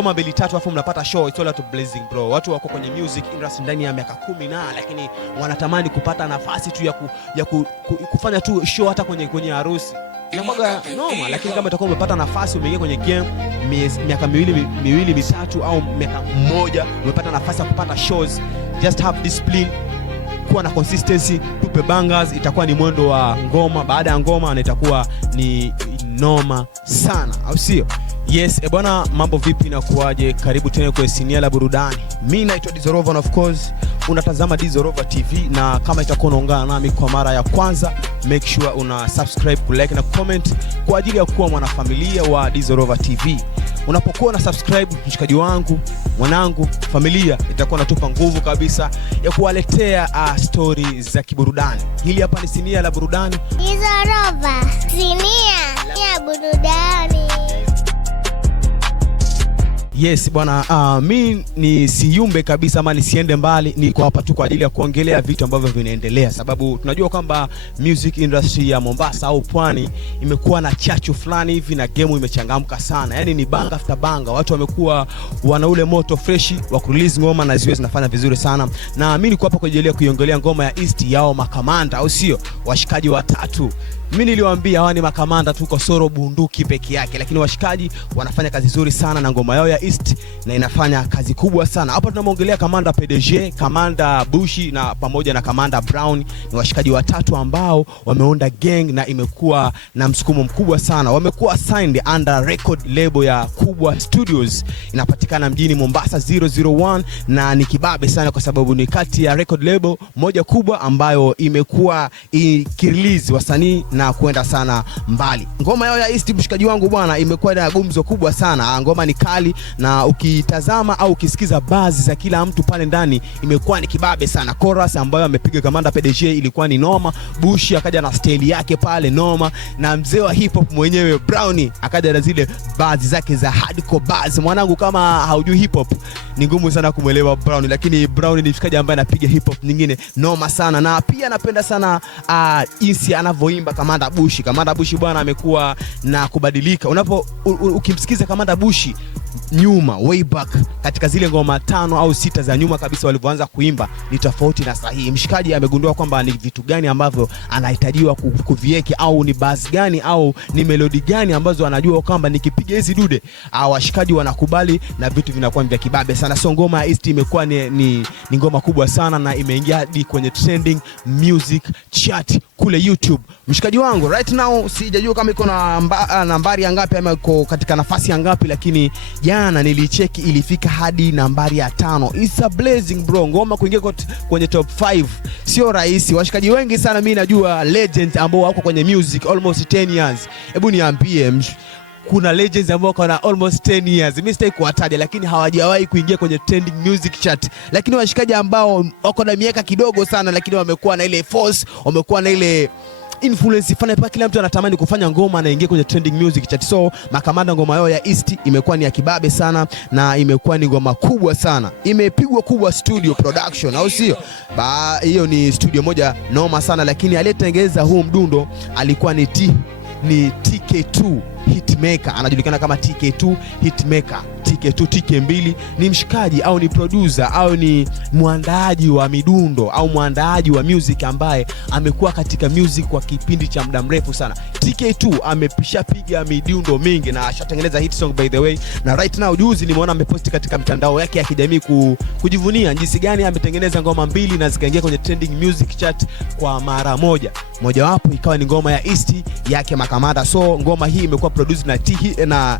ngoma mbili tatu afu mnapata show. It's all out blazing bro. Watu wako kwenye music industry ndani ya miaka 10 lakini wanatamani kupata nafasi tu ya kufanya tu show hata kwenye harusi. Inakuwa noma, lakini kama utakuwa umepata nafasi umeingia kwenye game miaka miwili mitatu au miaka mmoja umepata nafasi ya kupata shows, just have discipline, kuwa na consistency, tupe bangers, itakuwa ni mwendo wa ngoma baada ya ngoma na itakuwa ni noma sana, au sio? Yes, bwana, mambo vipi na kuaje? Karibu tena kwa Sinia la Burudani. Mimi naitwa Dizorova, of course unatazama Dizorova TV, na kama itakuwa unaungana nami kwa mara ya kwanza, make sure una subscribe, kulike na comment kwa ajili ya kuwa mwanafamilia wa Dizorova TV. Unapokuwa na subscribe, mshikaji wangu, mwanangu, familia, itakuwa natupa nguvu kabisa ya kuwaletea story za kiburudani. Hili hapa ni Sinia la Burudani. Dizorova, Sinia ya Burudani. Yes bwana, mimi ni siyumbe kabisa ama nisiende mbali, niko hapa tu kwa ajili ya kuongelea vitu ambavyo vinaendelea, sababu tunajua kwamba music industry ya Mombasa au Pwani imekuwa na chachu fulani hivi na game imechangamka sana. Yaani ni banga after banga, watu wamekuwa wana ule moto fresh wa release ngoma na ziwe zinafanya vizuri sana. Na mimi niko hapa kwa ajili ya kuiongelea ngoma ya East yao Makamanda, au sio? Washikaji watatu. Mimi niliwaambia hawa ni Makamanda tu, Kosoro bunduki peke yake, lakini washikaji wanafanya kazi nzuri sana na ngoma yao ya East na inafanya kazi kubwa sana. Hapa tunamongelea Kamanda PDG, Kamanda Bushi na pamoja na Kamanda Brown. Ni washikaji watatu ambao wameunda gang na imekuwa na msukumo mkubwa sana. Wamekuwa signed under record label ya Kubwa Studios, inapatikana mjini Mombasa 001, na ni kibabe sana kwa sababu ni kati ya record label moja kubwa ambayo imekuwa ikirelease wasanii na kwenda sana mbali. Ngoma yao ya East, mshikaji wangu bwana, imekuwa na gumzo kubwa sana. Ngoma ni kali na ukitazama au ukisikiza baadhi za kila mtu pale ndani imekuwa ni kibabe sana. Chorus ambayo amepiga Kamanda PDG ilikuwa ni noma, Bushi akaja na style yake pale noma, na mzee wa hip hop mwenyewe Brownie akaja na zile baadhi zake za hardcore bars. Mwanangu, kama haujui hip hop ni ngumu sana kumuelewa Brownie, lakini Brownie ni mshikaji ambaye anapiga hip hop nyingine noma sana. Na pia napenda sana jinsi anavyoimba Kamanda Bushi. Kamanda Bushi bwana amekuwa na kubadilika. Ukimsikiza Kamanda Bushi nyuma, way back, katika zile ngoma 5 au 6 za nyuma kabisa walipoanza kuimba, ni tofauti na sahihi. Mshikaji amegundua kwamba ni vitu gani ambavyo anahitajiwa kuviweke, au ni bass gani au ni melody gani ambazo anajua kwamba nikipiga hizi dude washikaji wanakubali na vitu vinakuwa vya kibabe sana. So ngoma ya East imekuwa ni ngoma kubwa sana na imeingia hadi kwenye trending music chart kule YouTube. Mshikaji wangu right now sijajua kama iko na nambari ya ngapi ama iko katika nafasi ya ngapi, lakini jana nilicheki ilifika hadi nambari ya 5. It's a blazing bro. Ngoma kuingia kwenye top 5 sio rahisi. Washikaji wengi sana mimi najua legends ambao wako kwenye music almost 10 years. Hebu niambie, kuna legends ambao kana almost 10 years, mimi sitaki kuwataja, lakini hawajawahi kuingia kwenye trending music chart. Lakini washikaji ambao wako na miaka kidogo sana lakini wamekuwa na ile force, wamekuwa na ile influence fana pa kila mtu anatamani kufanya ngoma na ingie kwenye trending music chart. So Makamanda ngoma yao ya East imekuwa ni ya kibabe sana na imekuwa ni ngoma kubwa sana. Imepigwa Kubwa Studio Production, au sio? Hiyo ni studio moja noma sana, lakini aliyetengeneza huu mdundo alikuwa ni TK2 Hitmaker, anajulikana kama TK2 Hitmaker. TK2 TK2 ni mshikaji au ni producer au ni muandaaji wa midundo au muandaaji wa music ambaye amekuwa katika music kwa kipindi cha muda mrefu sana. TK2 ameshapiga midundo mingi na ashatengeneza hit song by the way, na right now juzi nimeona ameposti katika mitandao yake ya kijamii kujivunia jinsi gani ametengeneza ngoma 2 na zikaingia kwenye trending music chart kwa mara moja. Mojawapo ikawa ni ngoma ya East yake Makamanda. So ngoma hii imekuwa produced na TK2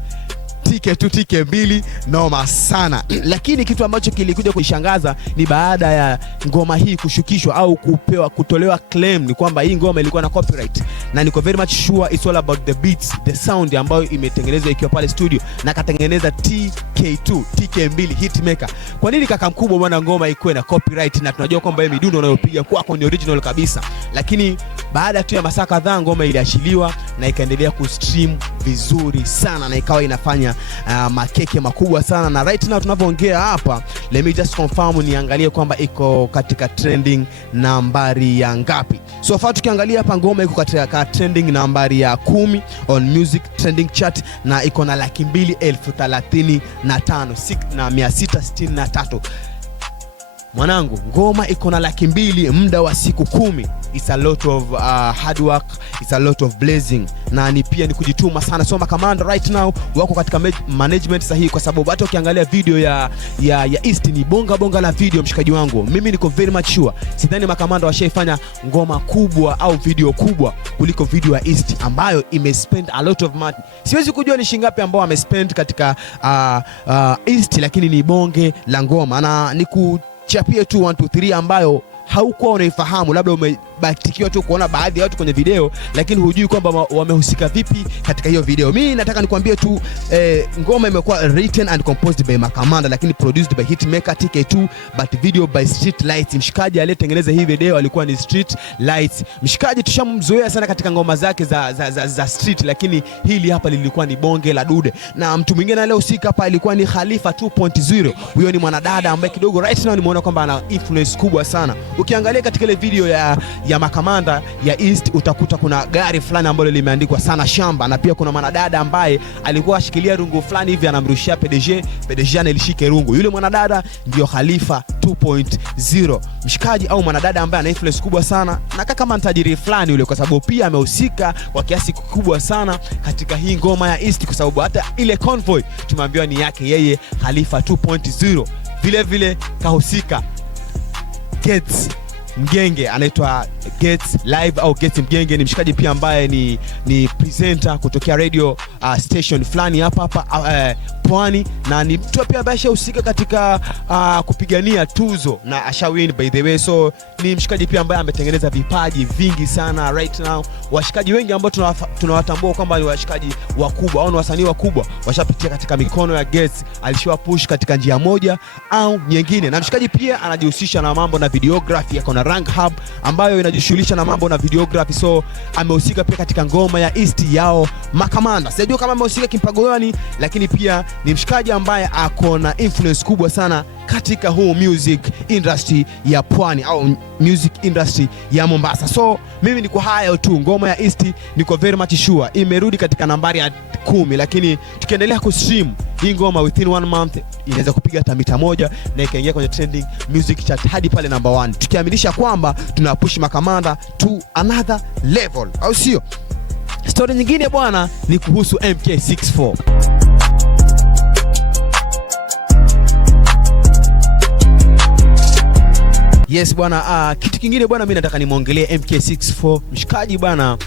TK2 noma sana. Lakini kitu ambacho kilikuja kuishangaza ni baada ya ngoma hii kushukishwa au kutolewa claim ni kwamba hii ngoma ilikuwa na copyright, na niko very much sure it's all about the beats, the sound ambayo imetengenezwa ikiwa pale studio na katengeneza TK2 TK2 Hitmaker. Kwa nini kaka mkubwa bwana ngoma ikuwe na copyright na tunajua kwamba hii midundo unayopiga kwako ni original kabisa? Lakini baada tu ya masaa kadhaa ngoma iliachiliwa na ikaendelea kustream vizuri sana na ikawa inafanya makeke makubwa sana. Na right now tunavyoongea hapa, let me just confirm niangalie kwamba iko katika trending nambari ya ngapi. So far tukiangalia hapa, ngoma iko katika trending nambari ya 10 on music trending chart na iko na 235,663. Mwanangu, ngoma iko na 200,000 muda wa siku 10. It's a lot of hard work, it's a lot of blazing, na ni pia ni kujituma sana. So Makamanda right now wako katika management sahihi, kwa sababu hata ukiangalia video ya East ni bonga la video, mshikaji wangu. Mimi niko very much sure, sidhani Makamanda washaifanya ngoma kubwa au video kubwa kuliko video ya East ambayo imespend a lot of money. Siwezi kujua ni shingapi ambao amespend katika East, lakini ni bonge la ngoma, na ni chapia tu 1 2 3 ambayo haukuwa unaifahamu, labda umebatikiwa tu kuona baadhi ya watu kwenye video, lakini hujui kwamba wamehusika vipi katika hiyo video. Mimi nataka nikwambie tu ngoma imekuwa written and composed by Makamanda, lakini produced by Hitmaker TK2, but video by Street Lights. Mshikaji aliyetengeneza hii video alikuwa ni Street Lights. Mshikaji tushamzoea sana katika ngoma zake za street, lakini hili hapa lilikuwa ni bonge la dude. Na mtu mwingine aliyehusika hapa ilikuwa ni Khalifa 2.0. Huyo ni mwanadada ambaye kidogo right now nimeona kwamba ana influence kubwa sana. Ukiangalia katika ile video ya Makamanda ya East, utakuta kuna gari fulani ambalo limeandikwa sana shamba, na pia kuna mwanadada ambaye alikuwa ashikilia rungu fulani hivi anamrushia PDG anilishike rungu. Yule mwanadada ndio Khalifa 2.0, mshikaji au mwanadada ambaye ana influence kubwa sana na kama mtajiri fulani yule, kwa sababu pia amehusika kwa kiasi kikubwa sana katika hii ngoma ya East, kwa sababu hata ile convoy tumeambiwa ni yake yeye Khalifa 2.0. Vile kahusika Gets Mgenge, anaitwa Gets Live au Gets Mgenge. Ni mshikaji pia ambaye ni presenter kutokea radio station fulani hapa Pwani, na ni mtu pia ambaye ashahusika katika kupigania tuzo na ashawin by the way. So ni mshikaji pia ambaye ametengeneza vipaji vingi sana right now. Washikaji wengi ambao tunawatambua kwamba ni washikaji wakubwa au ni wasanii wakubwa washapitia katika mikono ya Gets. Alishawa push katika njia moja au nyingine, na mshikaji pia anajihusisha na mambo na videography. Yako na Rank Hub ambayo inajishughulisha na mambo na videography, so amehusika pia katika ngoma ya East yao Makamanda. Sijui kama amehusika kimpago gani, lakini pia ni mshikaji ambaye ako na influence kubwa sana katika huu music industry ya Pwani au music industry ya Mombasa. So mimi niko haya tu, ngoma ya East niko very much sure imerudi katika nambari ya 10, lakini tukiendelea kustream hii ngoma within 1 month inaweza kupiga hata mita 1 na ikaingia kwenye trending music chart hadi pale number 1, tukiaminisha kwamba tunapush Makamanda to another level, au sio? Story nyingine bwana ni kuhusu MK64. Yes bwana, kitu kingine bwana mimi nataka nimuongelee MK64. Mshikaji bwana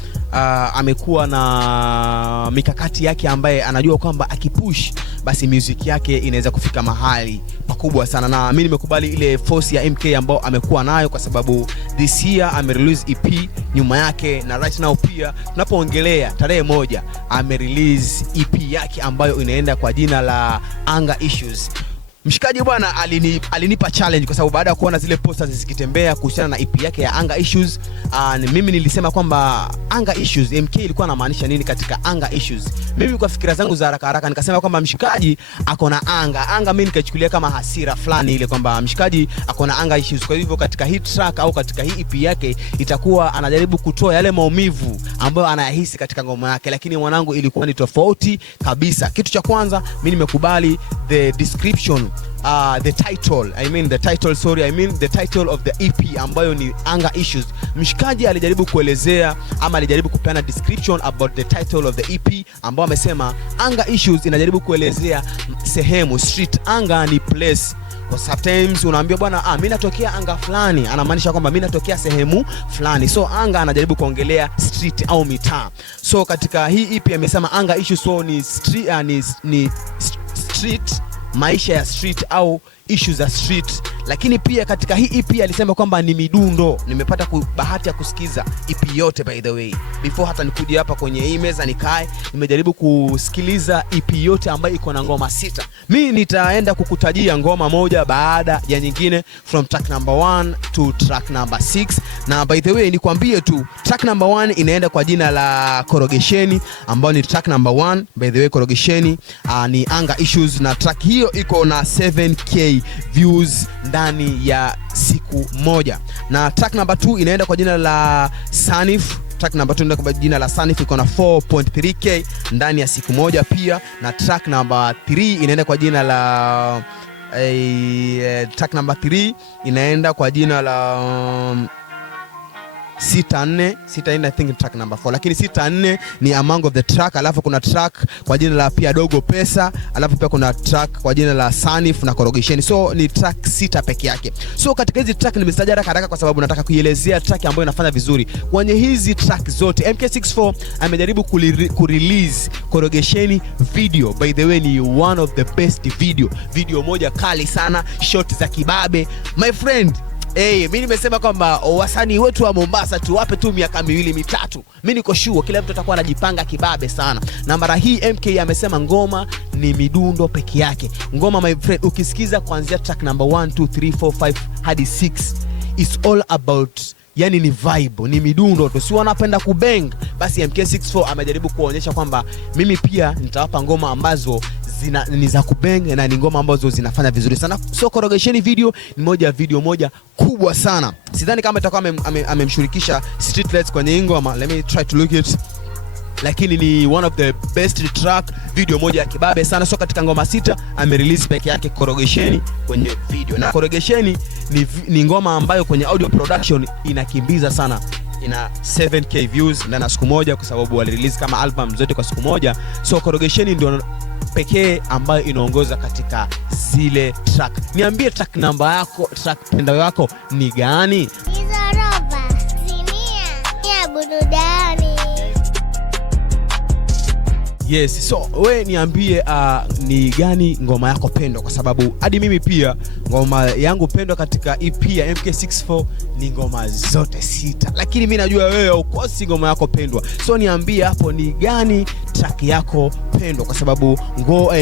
amekuwa na mikakati yake ambaye anajua kwamba akipush basi music yake inaweza kufika mahali pakubwa sana, na mimi nimekubali ile force ya MK ambao amekuwa nayo, kwa sababu this year amerelease EP nyuma yake, na right now pia tunapoongelea tarehe 1 amerelease EP yake ambayo inaenda kwa jina la Anger Issues. Mshikaji bwana alinipa challenge, kwa sababu baada ya kuona zile posters zikitembea kuhusiana na EP yake ya Anger Issues, mimi nilisema kwamba Anger Issues, MK ilikuwa inamaanisha nini katika Anger Issues. Mimi kwa fikira zangu za haraka nikasema kwamba mshikaji ako na anga mimi nikachukulia kama hasira fulani ile, kwamba mshikaji ako na Anger Issues. Kwa hivyo katika hii track au katika hii EP yake itakuwa anajaribu kutoa yale maumivu ambayo anayahisi katika ngoma yake, lakini mwanangu ilikuwa ni tofauti kabisa. Kitu cha kwanza mimi nimekubali the description, the title of the EP ambayo ni Anger Issues. Mshikaji alijaribu kuelezea ama alijaribu kupeana description about the title of the EP ambao amesema Anger Issues inajaribu kuelezea sehemu. Street anger ni place, kwa sometimes unaambia bwana mimi natokea anga fulani, anamaanisha kwamba mimi natokea sehemu fulani. So anga anajaribu kuongelea street au mitaa. So katika hii EP amesema Anger Issues, so ni street, ni street, maisha ya street au issues za street, Lakini pia katika hii EP alisema kwamba ni midundo. Nimepata bahati ya kusikiza EP yote by the way. Before hata nikuje hapa kwenye hii meza nikae, nimejaribu kusikiliza EP yote ambayo iko na ngoma 6. Mimi nitaenda kukutajia ngoma moja baada ya nyingine from track number 1 to track number 6. Na by the way nikwambie tu, track number 1 inaenda kwa jina la Korogesheni, ambayo ni track number 1. By the way Korogesheni ni Anger Issues, na track hiyo iko na 7k views ndani ya siku moja. Na track number 2 inaenda kwa jina la Sanif. Track number 2 inaenda kwa jina la Sanif, iko na 4.3k ndani ya siku moja pia. Na track number 3 inaenda kwa jina la track number 3 inaenda kwa jina la 64 I think track number 4, lakini 64 ni among of the track. Alafu kuna track kwa jina la Pia Dogo Pesa, alafu pia kuna track kwa jina la Sanif na Korogesheni. So ni track 6 peke yake. So katika hizi track nimestaja haraka kwa sababu nataka kuielezea track ambayo inafanya vizuri. Kwenye hizi track zote MK64 amejaribu kurelease Korogesheni video. By the way ni one of the best video moja kali sana, shot za kibabe my friend. Mimi nimesema kwamba wasanii wetu wa Mombasa tuwape tu miaka 2-3. Mimi niko sure kila mtu atakuwa anajipanga kibabe sana. Na mara hii MK amesema ngoma ni midundo peke yake. Ngoma my friend ukisikiza kuanzia track number 1 2 3 4 5 hadi 6, it's all about, yani ni vibe, ni midundo tu. Si wanapenda kubang, basi MK64 amejaribu kuonyesha kwamba mimi pia nitawapa ngoma ambazo ni za kubang na ni ngoma ambazo zinafanya vizuri sana. So Korogesheni video ni moja video moja kubwa sana. Sidhani kama itakuwa amemshirikisha Streetlets kwenye ngoma. Let me try to look it. Lakini ni one of the best track, video moja ya kibabe sana. So katika ngoma 6 amerelease peke yake Korogesheni kwenye video. Na Korogesheni ni ngoma ambayo kwenye audio production inakimbiza sana. Ina 7k views ndani ya siku moja kwa sababu walirelease kama album zote kwa siku moja. So Korogesheni ndio pekee ambayo inaongoza katika zile track. Niambie track number yako, track pendao yako ni gani? Hizo roba, sinia, ya burudani. Yes, so we niambie ni gani ngoma yako pendwa, kwa sababu hadi mimi pia ngoma yangu pendwa katika EP ya MK64 ni ngoma zote 6. Lakini mimi najua wewe ukosi ngoma yako pendwa. So niambie hapo ni gani track yako pendwa, kwa sababu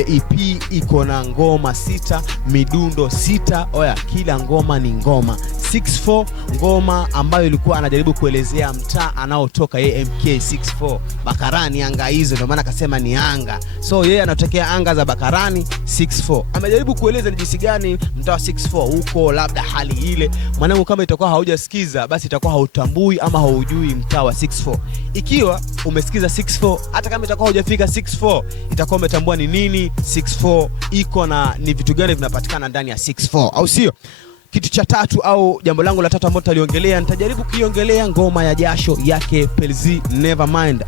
EP iko na ngoma 6, midundo 6. Oya, kila ngoma ni ngoma 64, ngoma ambayo ilikuwa anajaribu kuelezea mtaa anaotoka yeye MK64 Bakarani, anga hizo ndio maana akasema ni anga. So yeye anatokea anga za Bakarani 64. Amejaribu kueleza ni jinsi gani mtaa 64 huko, labda hali ile. Mwanangu, kama itakuwa haujasikiza basi itakuwa hautambui ama haujui mtaa wa 64. Ikiwa umesikiza 64, hata kama itakuwa hujafika 64, itakuwa umetambua ni nini 64 iko na ni vitu gani vinapatikana ndani ya 64, au sio? Kitu cha tatu au jambo langu la tatu ambalo taliongelea, nitajaribu kuiongelea ngoma ya jasho yake Pelzi, Nevermind.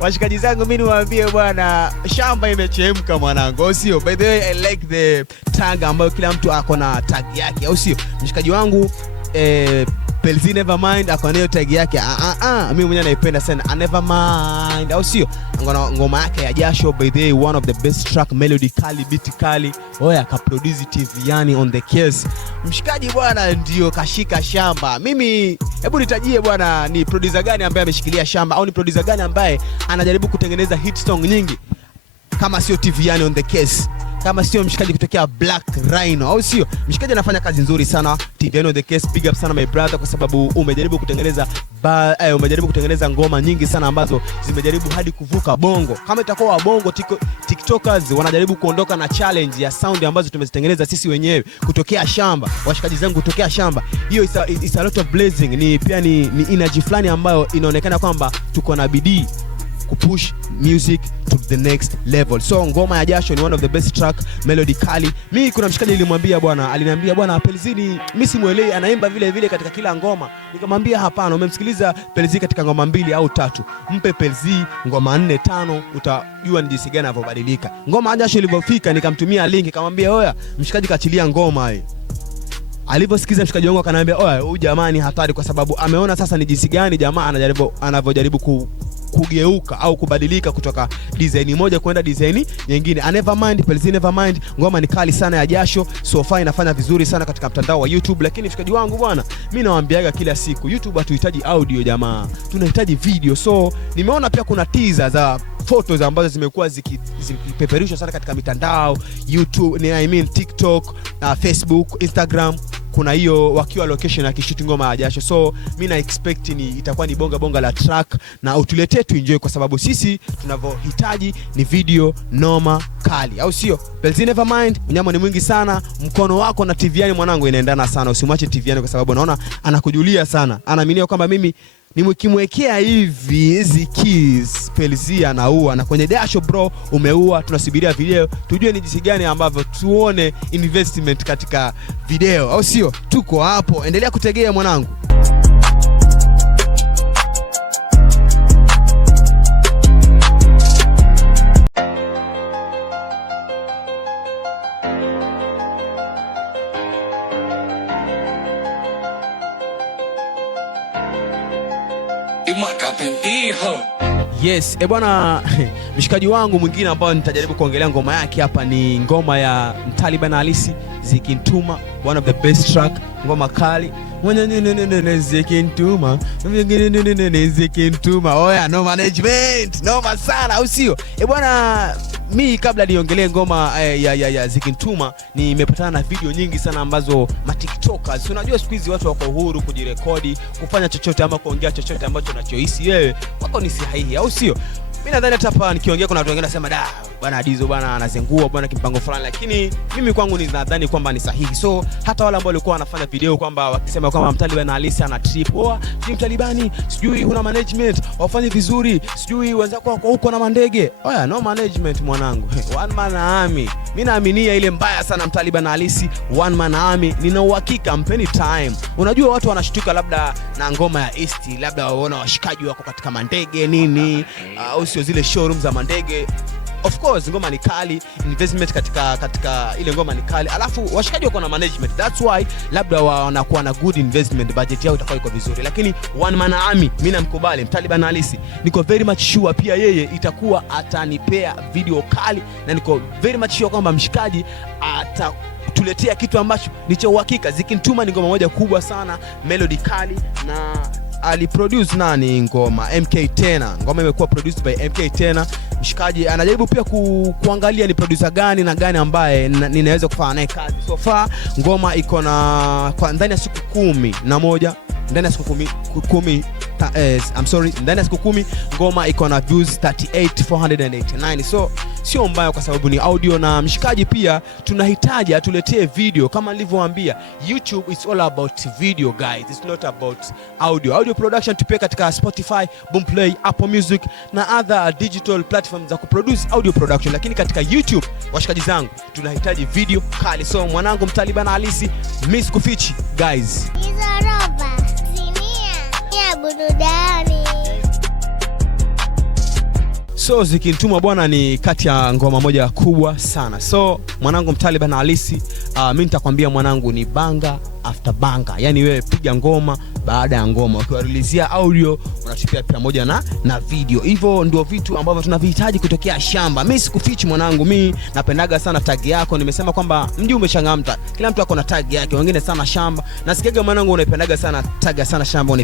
Washikaji zangu mimi niwaambie bwana, shamba imechemka mwanangu, au sio? By the way I like the tag ambayo kila mtu ako na tag yake, au sio? Mshikaji wangu Pelzi Nevermind ako nayo tag yake. Mimi mwenyewe naipenda sana Nevermind, au sio? Ngoma yake ya jasho by the way one of the best track, melody kali, beat kali. Oya, ka produce Tiviani on the case. Mshikaji bwana ndio kashika shamba. Mimi hebu nitajie bwana, ni producer gani ambaye ameshikilia shamba, au ni producer gani ambaye anajaribu kutengeneza hit song nyingi kama sio Tiviani on the case, kama sio mshikaji kutokea Black Rhino, au sio? Mshikaji anafanya kazi nzuri sana. Tiviani on the case, big up sana my brother, kwa sababu umejaribu kutengeneza ngoma nyingi sana ambazo zimejaribu hadi kuvuka bongo. Kama itakuwa bongo, TikTokers wanajaribu kuondoka na challenge ya sound ambazo tumezitengeneza sisi wenyewe kutokea shamba. Washikaji zangu kutokea shamba, hiyo is a lot of blessing. Ni pia ni energy flani ambayo inaonekana kwamba tuko na bidii kupush music to the next level. So ngoma ya jasho ni one of the best track, melody kali. Mimi kuna mshikaji aliniambia bwana Pelzini mimi simuelewi anaimba vile vile katika kila ngoma. Nikamwambia hapana, umemsikiliza Pelzi katika ngoma 2 au 3, mpe Pelzi ngoma 4 5, utajua ni jinsi gani anavyobadilika. Ngoma ya jasho ilipofika nikamtumia link, nikamwambia oya mshikaji kaachilia ngoma hii. Aliposikiza mshikaji wangu akaniambia oya huyu jamani hatari, kwa sababu ameona sasa ni jinsi gani jamaa anavyojaribu kugeuka au kubadilika kutoka design moja kwenda design nyingine. Nevermind, Pelzi Nevermind, ngoma ni kali sana ya jasho, so far inafanya vizuri sana katika mtandao wa YouTube. Lakini mshikaji wangu bwana, mimi nawaambiaga kila siku, YouTube hatuhitaji audio jamaa, tunahitaji video. So nimeona pia kuna teaser za photos ambazo zimekuwa zikipeperushwa sana katika mitandao YouTube, TikTok, Facebook, Instagram. Kuna hiyo wakiwa location akishoot ngoma ya jasho. So mimi na expect itakuwa ni bonga la track, na utuletee tu enjoy, kwa sababu sisi tunavyohitaji ni video noma kali, au sio? Pelzi Nevermind, mnyama ni mwingi sana. Mkono wako na Tiviani mwanangu inaendana sana, usimwache Tiviani kwa sababu naona anakujulia sana. Anaaminia kwamba mimi nimwekea hizi keys Pelzi anaua, na kwenye dasho bro umeua. Tunasubiria video tujue ni jinsi gani ambavyo tuone investment katika video, au sio? Tuko hapo, endelea kutegea mwanangu. Yes, bwana, mshikaji wangu mwingine ambao nitajaribu kuongelea ngoma yake hapa ni ngoma ya Mtaliban Halisi, Zikintuma, one of the best track, ngoma kali. Zikintuma, oya, no management, noma sana, au sio? Bwana, mimi kabla niongelee ngoma ya Zikintuma, nimepatana na video nyingi sana ambazo TikTokers, unajua siku hizi watu wako huru kujirekodi, kufanya chochote ama kuongea chochote ambacho unachohisi wewe wako ni sahihi, au sio? Mimi nadhani hata hapa nikiongea kuna watu wengine wanasema da bwana Dizo bwana anazengua bwana kimpango fulani, lakini mimi kwangu ninadhani kwamba ni sahihi. So hata wale ambao walikuwa wanafanya video kwamba wakisema kwamba Mtaliban Halisi ana trip, si Mtalibani, sijui una management, wafanye vizuri, sijui wenzako wako huko na mandege. Oya, no management mwanangu. One man army. Mimi naaminia ile mbaya sana Mtaliban Halisi, one man army. Nina uhakika mpeni time. Unajua watu wanashtuka labda na ngoma ya East, labda waona washikaji wako katika mandege nini, au sio zile showroom za mandege. Of course ngoma ni kali, investment katika ile ngoma ni kali, alafu washikaji wako na management, that's why labda wanakuwa na good investment, budget yao itakuwa iko vizuri. Lakini one man army, mimi namkubali Mtaliban Halisi, niko very much sure pia yeye itakuwa atanipea video kali, na niko very much sure kwamba mshikaji atatuletea kitu ambacho ni cha uhakika. Zikintuma ni ngoma moja kubwa sana, melody kali, na aliproduce nani ngoma? MK Tena. Ngoma imekuwa produced by MK Tena. Mshikaji anajaribu pia kuangalia ni producer gani na gani ambaye ninaweza kufanya naye kazi. So far ngoma iko na ndani ya siku 11, ndani ya siku 10 ndani ya siku 10 ngoma iko na views 38,489. So sio mbaya kwa sababu ni audio, na mshikaji pia tunahitaji atuletee video. Kama nilivyowaambia, YouTube is all about video guys, it's not about audio production. Tupia katika Spotify, Boomplay, Apple Music na other digital platforms za kuproduce audio production, lakini katika YouTube washikaji zangu tunahitaji video kali. So mwanangu Mtaliban Halisi, miss kufichi guys. Burudani. So Zikintuma bwana ni kati ya ngoma moja kubwa sana. So mwanangu Mtaliban Halisi, mimi nitakwambia mwanangu ni banga after banga. Yani wewe piga ngoma baada ya ngoma, ukiwarelizia audio unatupia pamoja na video. Hivyo ndio vitu ambavyo tunavihitaji kutokea shamba. Mimi sikufichi mwanangu, mimi napendaga sana tag yako. Nimesema kwamba mji umechangamta, kila mtu ako na tag yake, wengine sana shamba. Nasikiaga mwanangu unaipendaga sana tag sana shamba,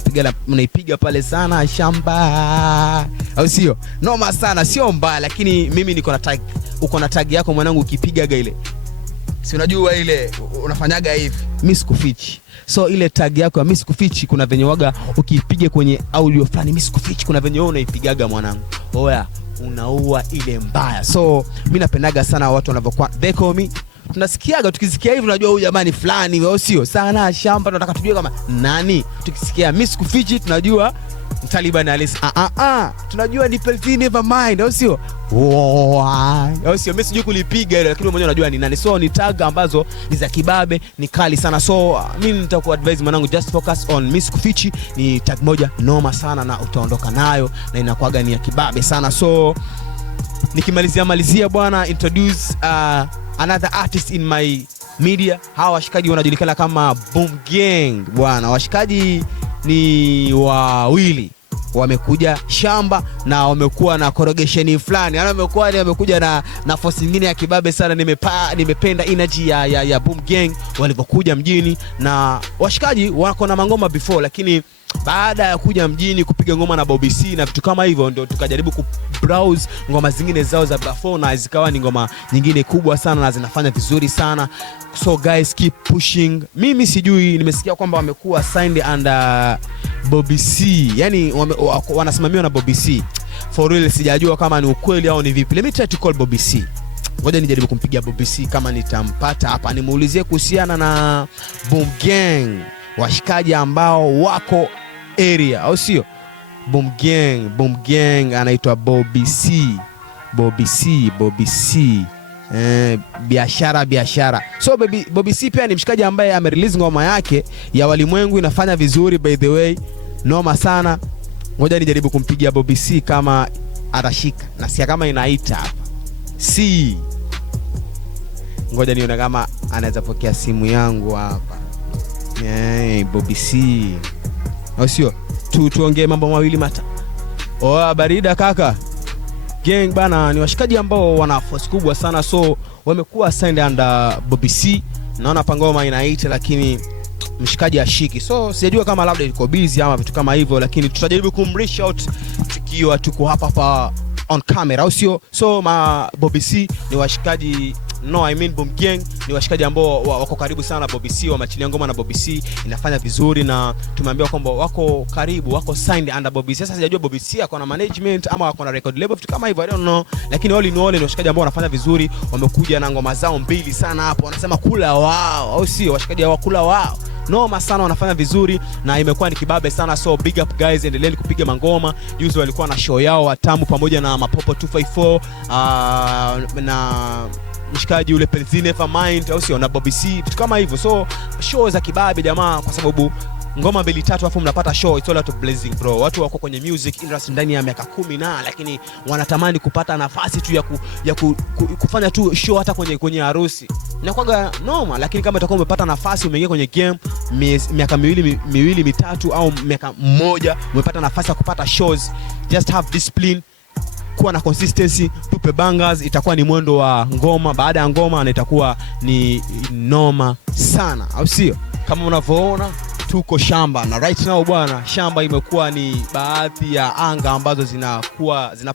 unaipiga pale sana shamba, au sio? Noma sana, sio mbaya, lakini mimi niko na tag, uko na tag yako mwanangu, ukipigaga ile, si unajua ile unafanyaga hivi, mimi sikufichi. So ile tag yako ya mimi sikufichi, kuna venye waga ukipiga kwenye audio fulani mimi sikufichi, kuna venye wewe unaipigaga mwanangu, oya unaua ile mbaya. So mimi napendaga sana watu wanavyokuwa they call me, tunasikiaga tukisikia hivi unajua huyu jamani fulani, au sio? Sana shamba tunataka tujue kama nani. Tukisikia mimi sikufichi tunajua Mtaliban Halisi. Tunajua ni Pelzi Nevermind, au sio? Au sio? Mimi sijui kulipiga ile, lakini mwenyewe unajua ni nani. So ni tag ambazo ni za kibabe, ni kali sana. So mimi nitakuadvise mwanangu, just focus on Miss Kufichi. Ni tag moja noma sana na utaondoka nayo, na inakuaga ni ya kibabe sana. So nikimalizia bwana, introduce another artist in my media. Hawa washikaji wanajulikana kama Boom Gang bwana. Washikaji ni wawili, wamekuja shamba na wamekuwa na corrugation fulani. Yaani wamekuja na force nyingine ya kibabe sana. Nimependa energy ya Boom Gang walivyokuja mjini, na washikaji wako na mangoma before, lakini baada ya kuja mjini kupiga ngoma na Bobby C na vitu kama hivyo, ndio tukajaribu ku browse ngoma zingine zao za before, na zikawa ni ngoma nyingine kubwa sana na zinafanya vizuri sana. So guys, keep pushing. Mimi sijui, nimesikia kwamba wamekuwa signed under Bobby C, yani wanasimamiwa na Bobby C. For real sijajua kama ni ukweli au ni vipi. Let me try to call Bobby C. Ngoja nijaribu kumpigia Bobby C kama nitampata hapa, nimuulizie kuhusiana na Boom Gang, washikaji ambao wako area, au sio? Boom Gang anaitwa Bobby C. Biashara. So Bobby C pia ni mshikaji ambaye amerelease ngoma yake ya Walimwengu, inafanya vizuri by the way, noma sana. Ngoja nijaribu kumpigia Bobby C kama atashika. Nasikia kama inaita hapa. Ngoja nione kama anaweza pokea simu yangu hapa. Bobby C. Au sio? Tuongee mambo mawili mata. Barida kaka. Gang bana ni washikaji ambao wana force kubwa sana, so wamekuwa signed under Bobby C. Naona pangoma inaita lakini mshikaji ashiki. So sijajua kama labda yuko busy ama vitu kama hivyo, lakini tutajaribu kumreach out tukiwa tuko hapa on camera, au sio? So Bobby C ni washikaji, Boom Gang ni washikaji ambao wako karibu sana na Bobby C, wameachilia ngoma na Bobby C inafanya vizuri, na tumeambiwa kwamba wako karibu, wako signed under Bobby C. Sasa sijajua Bobby C ako na management ama ako na record label vitu kama hivyo, I don't know, lakini all in all ni washikaji ambao wanafanya vizuri. Wamekuja na ngoma zao mbili sana hapo, wanasema kula wao, au sio? Washikaji wa kula wao noma sana, wanafanya vizuri na imekuwa ni kibabe sana. So big up guys, endeleeni kupiga mangoma. Juzi walikuwa na show yao Watamu pamoja na Mapopo 254 na mshikaji ule Penzi Never Mind, au sio, na Bobby C, vitu kama hivyo. So show za kibabe jamaa, kwa sababu ngoma 2-3 afu mnapata show. It's all out of blazing bro. Watu wako kwenye music industry ndani ya miaka 10 na lakini wanatamani kupata nafasi tu ya kufanya tu show hata kwenye harusi. Inakuwa noma, lakini kama utakuwa umepata nafasi, umeingia kwenye game miaka miwili mitatu au miaka mmoja, umepata nafasi ya kupata shows, just have discipline, kuwa na consistency, tupe bangers, itakuwa ni mwendo wa ngoma baada ya ngoma, na itakuwa ni noma sana, au sio? Kama unavyoona tuko shamba, na right now bwana, shamba imekuwa ni baadhi ya anga ambazo zina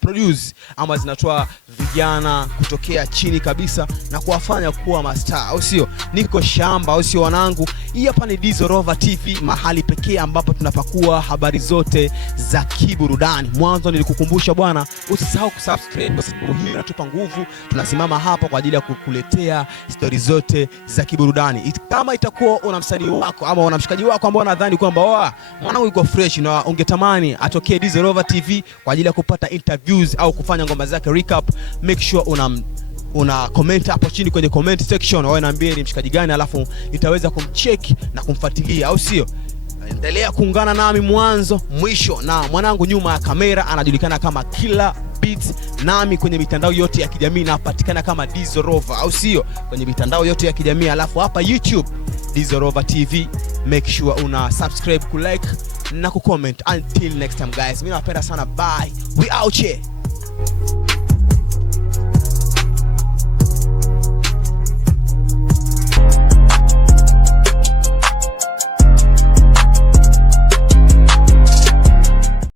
produce ama zinatoa vijana kutokea chini kabisa na kuwafanya kuwa mastaa, au sio? Niko shamba, au sio wanangu? Hii hapa ni Dizzy Rover TV, mahali pekee ambapo tunapakua habari zote za kiburudani. Mwanzo nilikukumbusha bwana, usisahau kusubscribe kwa sababu hii inatupa nguvu. Tunasimama hapa kwa ajili ya kukuletea stories zote za kiburudani. Kama itakuwa una msanii wako ama una mshikaji wako ambao unadhani kwamba mwanangu yuko fresh na ungetamani atokee Dizzy Rover TV kwa ajili ya kupata interviews au kufanya ngoma zake recap, make sure una comment hapo chini kwenye comment section, wewe niambie ni mshikaji gani, alafu nitaweza kumcheck na kumfuatilia, au sio? Endelea kuungana nami mwanzo mwisho, na mwanangu nyuma ya kamera anajulikana kama Killer Beats, nami kwenye mitandao yote ya kijamii napatikana kama Dizzy Rover, au sio? Kwenye mitandao yote ya kijamii, alafu hapa YouTube Dizzy Rover TV, make sure una subscribe, kulike na kucomment. Until next time guys, mimi nawapenda sana, bye, we out here.